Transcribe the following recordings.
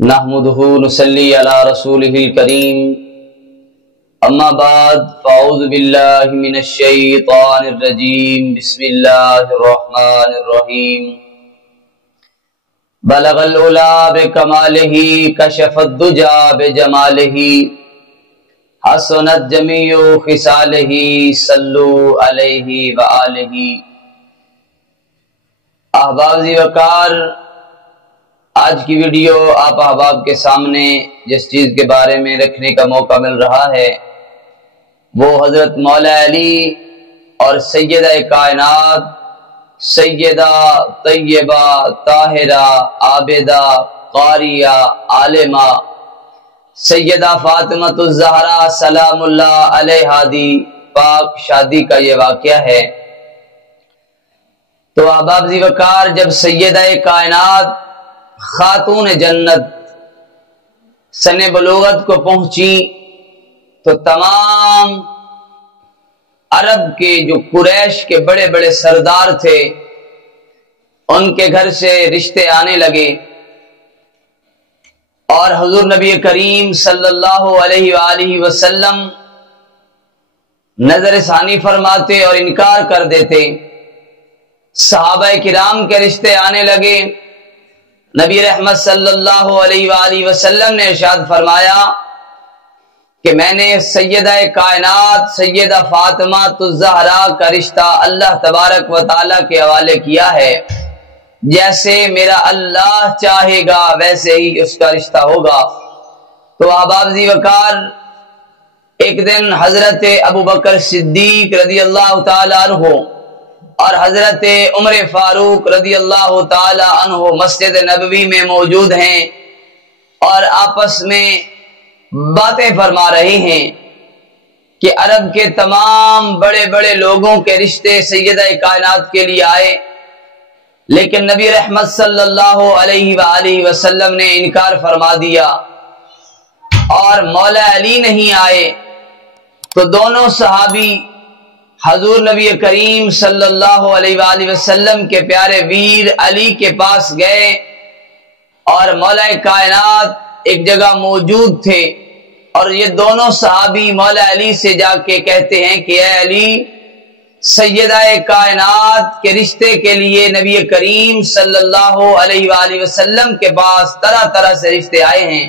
نحمده نصلی علی رسوله الکریم اما بعد فاعوذ باللہ من الشیطان الرجیم بسم اللہ الرحمن الرحیم بلغ العلا بکمالہ کشف الدجا بجمالہ حسنت جمیع خصالہ صلو علیہ وآلہ۔ احباب ذی وقار، آج کی ویڈیو آپ احباب کے سامنے جس چیز کے بارے میں رکھنے کا موقع مل رہا ہے وہ حضرت مولا علی اور سیدہ کائنات سیدہ طیبہ طاہرہ عابدہ قاریہ عالمہ سیدہ فاطمۃ الزہرا سلام اللہ علیہا دی پاک شادی کا یہ واقعہ ہے۔ تو احباب ذی وقار، جب سیدہ کائنات خاتون جنت سن بلوغت کو پہنچی تو تمام عرب کے جو قریش کے بڑے بڑے سردار تھے ان کے گھر سے رشتے آنے لگے، اور حضور نبی کریم صلی اللہ علیہ وآلہ وسلم نظر ثانی فرماتے اور انکار کر دیتے۔ صحابہ کرام کے رشتے آنے لگے۔ نبی رحمت صلی اللہ علیہ وآلہ وسلم نے ارشاد فرمایا کہ میں نے سیدہ کائنات سیدہ فاطمہ الزہرا کا رشتہ اللہ تبارک و تعالیٰ کے حوالے کیا ہے، جیسے میرا اللہ چاہے گا ویسے ہی اس کا رشتہ ہوگا۔ تو احباب ذی وقار، ایک دن حضرت ابوبکر صدیق رضی اللہ تعالیٰ عنہ اور حضرت عمر فاروق رضی اللہ تعالی عنہ مسجد نبوی میں موجود ہیں اور آپس میں باتیں فرما رہے ہیں کہ عرب کے تمام بڑے بڑے لوگوں کے رشتے سیدہ کائنات کے لیے آئے، لیکن نبی رحمت صلی اللہ علیہ وآلہ وسلم نے انکار فرما دیا اور مولا علی نہیں آئے۔ تو دونوں صحابی حضور نبی کریم صلی اللہ علیہ وآلہ وسلم کے پیارے ویر علی کے پاس گئے، اور مولا کائنات ایک جگہ موجود تھے، اور یہ دونوں صحابی مولا علی سے جا کے کہتے ہیں کہ اے علی، سیدہ کائنات کے رشتے کے لیے نبی کریم صلی اللہ علیہ وآلہ وسلم کے پاس طرح طرح سے رشتے آئے ہیں،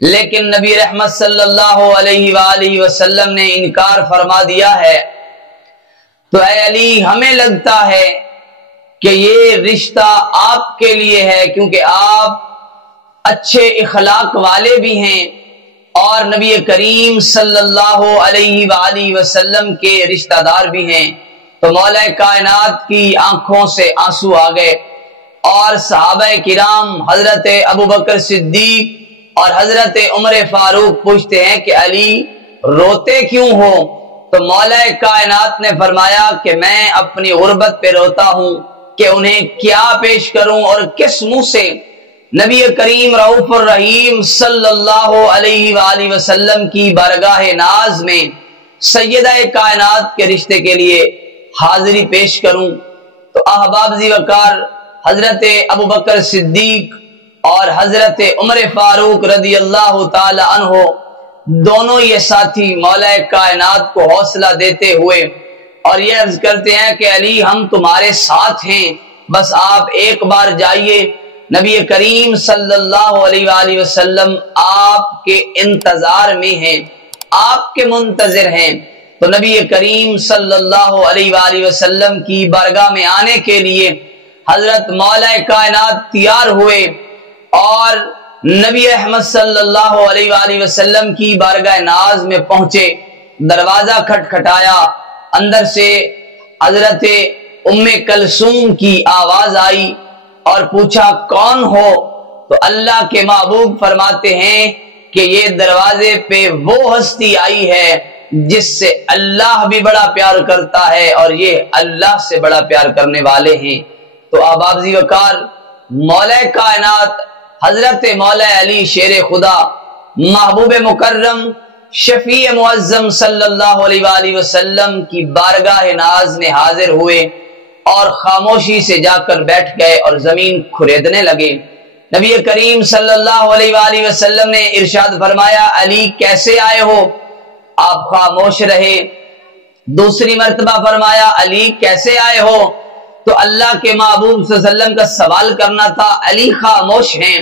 لیکن نبی رحمت صلی اللہ علیہ وآلہ وسلم نے انکار فرما دیا ہے۔ تو اے علی، ہمیں لگتا ہے کہ یہ رشتہ آپ کے لیے ہے، کیونکہ آپ اچھے اخلاق والے بھی ہیں اور نبی کریم صلی اللہ علیہ وآلہ وسلم کے رشتہ دار بھی ہیں۔ تو مولا کائنات کی آنکھوں سے آنسو آ گئے، اور صحابہ کرام حضرت ابوبکر صدیق اور حضرت عمر فاروق پوچھتے ہیں کہ علی، روتے کیوں ہو؟ تو مولا کائنات نے فرمایا کہ میں اپنی غربت پہ روتا ہوں کہ انہیں کیا پیش کروں اور کس منہ سے نبی کریم رؤوف الرحیم صلی اللہ علیہ وآلہ وسلم کی بارگاہ ناز میں سیدہ کائنات کے رشتے کے لیے حاضری پیش کروں۔ تو احباب ذی وقار، حضرت ابوبکر صدیق اور حضرت عمر فاروق رضی اللہ تعالی عنہ دونوں یہ ساتھی مولا کائنات کو حوصلہ دیتے ہوئے اور یہ عرض کرتے ہیں کہ علی، ہم تمہارے ساتھ ہیں، بس آپ ایک بار جائیے، نبی کریم صلی اللہ علیہ وآلہ وسلم آپ کے انتظار میں ہیں، آپ کے منتظر ہیں۔ تو نبی کریم صلی اللہ علیہ وآلہ وسلم کی بارگاہ میں آنے کے لیے حضرت مولا کائنات تیار ہوئے اور نبی احمد صلی اللہ علیہ وآلہ وسلم کی بارگاہ ناز میں پہنچے۔ دروازہ کھٹکھٹایا، اندر سے حضرت ام کلثوم کی آواز آئی اور پوچھا کون ہو؟ تو اللہ کے محبوب فرماتے ہیں کہ یہ دروازے پہ وہ ہستی آئی ہے جس سے اللہ بھی بڑا پیار کرتا ہے اور یہ اللہ سے بڑا پیار کرنے والے ہیں۔ تو احباب ذی وقار، مولا کائنات حضرت مولا علی شیر خدا محبوب مکرم شفیع معظم صلی اللہ علیہ وآلہ وسلم کی بارگاہ ناز میں حاضر ہوئے اور خاموشی سے جا کر بیٹھ گئے اور زمین کھریدنے لگے۔ نبی کریم صلی اللہ علیہ وآلہ وسلم نے ارشاد فرمایا علی کیسے آئے ہو؟ آپ خاموش رہے۔ دوسری مرتبہ فرمایا علی کیسے آئے ہو؟ تو اللہ کے محبوب صلی اللہ علیہ وسلم کا سوال کرنا تھا، علی خاموش ہیں۔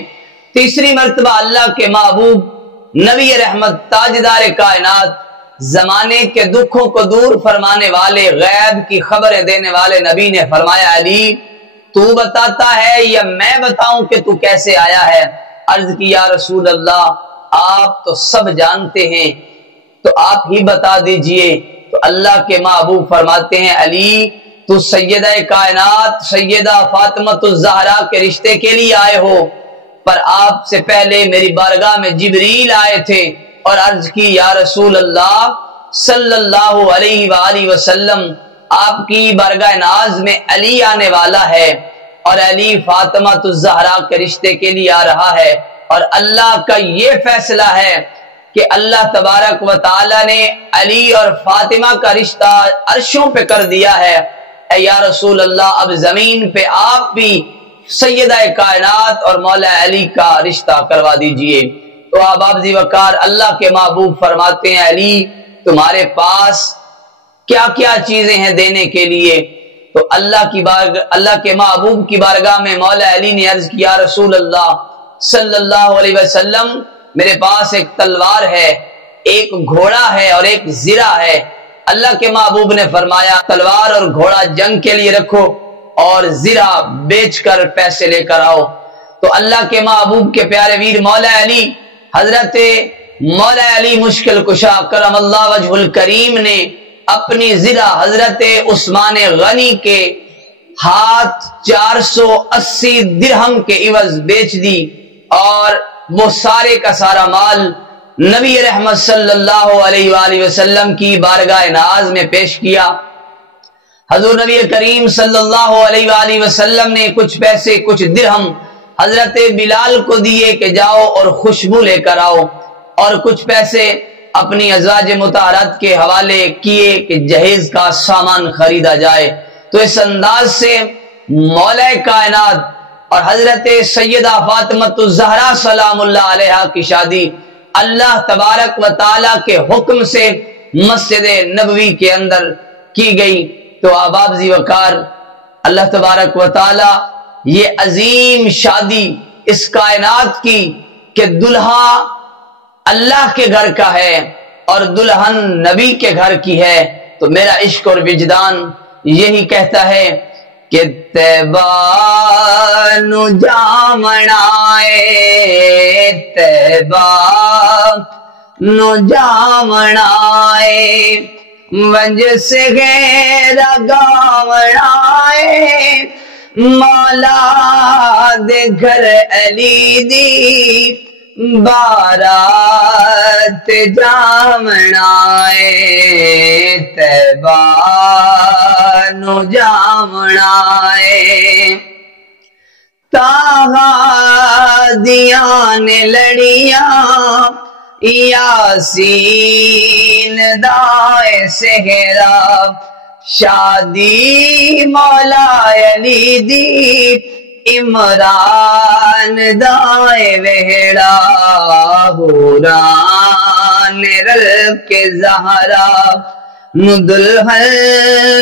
تیسری مرتبہ اللہ کے محبوب نبی رحمت تاجدار کائنات، زمانے کے دکھوں کو دور فرمانے والے، غیب کی خبریں دینے والے نبی نے فرمایا علی تو بتاتا ہے یا میں بتاؤں کہ تو کیسے آیا ہے؟ عرض کی یا رسول اللہ آپ تو سب جانتے ہیں تو آپ ہی بتا دیجئے۔ تو اللہ کے محبوب فرماتے ہیں علی تو سیدہ کائنات سیدہ فاطمہ الزہرا کے رشتے کے لیے آئے ہو، پر آپ سے پہلے میری بارگاہ میں جبریل آئے تھے اور عرض کی یا رسول اللہ صلی اللہ علیہ وآلہ وسلم آپ کی بارگاہ ناز میں علی آنے والا ہے اور علی فاطمہ الزہرا کے رشتے کے لیے آ رہا ہے، اور اللہ کا یہ فیصلہ ہے کہ اللہ تبارک و تعالی نے علی اور فاطمہ کا رشتہ عرشوں پہ کر دیا ہے۔ اے یا رسول اللہ اب زمین پہ آپ بھی سیدہ کائنات اور مولا علی کا رشتہ کروا دیجئے۔ تو آپ وقار اللہ کے محبوب فرماتے ہیں علی تمہارے پاس کیا کیا چیزیں ہیں دینے کے لیے؟ تو اللہ کے محبوب کی بارگاہ میں مولا علی نے عرض کیا رسول اللہ صلی اللہ علیہ وسلم میرے پاس ایک تلوار ہے، ایک گھوڑا ہے اور ایک زرہ ہے۔ اللہ کے محبوب نے فرمایا تلوار اور گھوڑا جنگ کے لیے رکھو اور زرہ بیچ کر پیسے لے کر آؤ۔ تو اللہ کے محبوب کے پیارے ویر مولا علی، حضرت مولا علی مشکل کشا کرم اللہ وجہ الکریم نے اپنی زرہ حضرت عثمان غنی کے ہاتھ 480 درہم کے عوض بیچ دی، اور وہ سارے کا سارا مال نبی رحمت صلی اللہ علیہ وآلہ وسلم کی بارگاہ ناز میں پیش کیا۔ حضور نبی کریم صلی اللہ علیہ وآلہ وسلم نے کچھ پیسے کچھ درہم حضرت بلال کو دیے کہ جاؤ اور خوشبو لے کر آؤ، اور کچھ پیسے اپنی ازواج مطہرات کے حوالے کیے کہ جہیز کا سامان خریدا جائے۔ تو اس انداز سے مولا کائنات اور حضرت سیدہ فاطمہ الزہرا سلام اللہ علیہا کی شادی اللہ تبارک و تعالی کے حکم سے مسجد نبوی کے اندر کی گئی۔ تو آباب وقار اللہ تبارک و تعالی یہ عظیم شادی اس کائنات کی کہ دلہا اللہ کے گھر کا ہے اور دلہن نبی کے گھر کی ہے، تو میرا عشق اور وجدان یہی کہتا ہے کہ طیبہ نو جامنائے طیبہ نو جامنائے ونج سے غیر گامنائے مولا دے گھر علی دی بارات جامنائے طیبہ نو جامنائے تاہا دیان لڑیاں یاسین دائے سہرا شادی مولا علی دی عمران دائے وہڑا حوران رل کے زہرا دلہن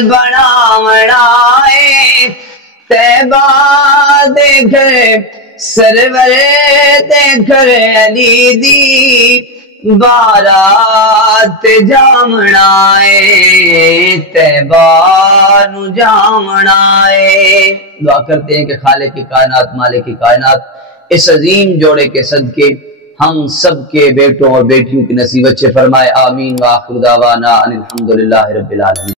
بناوڑائے طیبہ دے گھر سرور دے گھر علی دی بارات جامنائے طیبہ نو جامنائے۔ دعا کرتے ہیں کہ خالق کی کائنات مالک کی کائنات اس عظیم جوڑے کے صدقے ہم سب کے بیٹوں اور بیٹیوں کی نصیب اچھے فرمائے، آمین۔ وآخر دعوانا ان الحمدللہ رب العالمین۔